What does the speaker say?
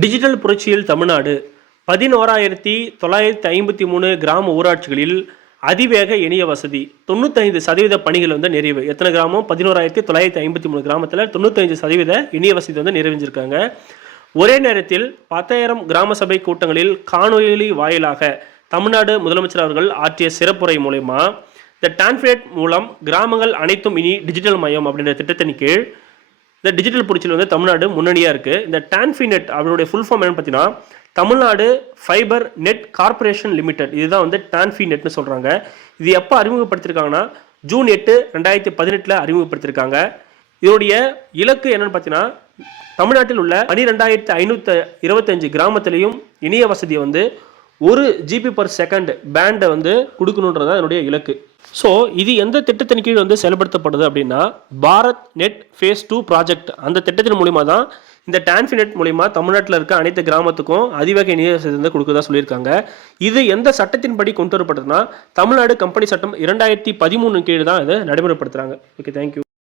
Digital புரட்சியில் தமிழ்நாடு 11,953 கிராம ஊராட்சிகளில் அதிவேக இணைய வசதி 95% பணிகள் நிறைவு. எத்தனை கிராமம்? 11,953 கிராமத்தில் 95% இணைய வசதி நிறைவேஞ்சிருக்காங்க. ஒரே நேரத்தில் 10,000 கிராம சபை கூட்டங்களில் காணொலி வாயிலாக தமிழ்நாடு முதலமைச்சர் அவர்கள் ஆற்றிய சிறப்புரை மூலமா இந்த டான்ஃபினெட் மூலம் கிராமங்கள் அனைத்தும் இனி டிஜிட்டல் மயம் அப்படின்ற திட்டத்தின் கீழ் இந்த டிஜிட்டல் புரட்சியில் தமிழ்நாடு முன்னணியாக இருக்குது. இந்த டான்ஃபினெட் அவருடைய ஃபுல் ஃபார்ம் என்னன்னு பார்த்தீங்கன்னா Tamil Nadu fibre net corporation limited. இதுதான் டான்ஃபினெட்னு சொல்கிறாங்க. இது எப்போ அறிமுகப்படுத்தியிருக்காங்கன்னா ஜூன் 8, 2018 அறிமுகப்படுத்தியிருக்காங்க. இதோடைய இலக்கு என்னன்னு பார்த்தீங்கன்னா தமிழ்நாட்டில் உள்ள 12,525 கிராமத்திலையும் இணைய வசதியை 1 GB/s பேண்டை கொடுக்கணுன்றதான் என்னுடைய இலக்கு. ஸோ இது எந்த திட்டத்தின் கீழ் செயல்படுத்தப்படுது அப்படின்னா பாரத் நெட் ஃபேஸ் 2 ப்ராஜெக்ட். அந்த திட்டத்தின் மூலிமா தான் இந்த டான்ஃபினெட் மூலிமா தமிழ்நாட்டில் இருக்க அனைத்து கிராமத்துக்கும் அதிவேக இணைய வசதி கொடுக்கறதா சொல்லியிருக்காங்க. இது எந்த சட்டத்தின்படி கொண்டு வரப்பட்டதுன்னா தமிழ்நாடு கம்பெனி சட்டம் 2013 கீழ் தான் இதை நடைமுறைப்படுத்துகிறாங்க. Okay, thank you.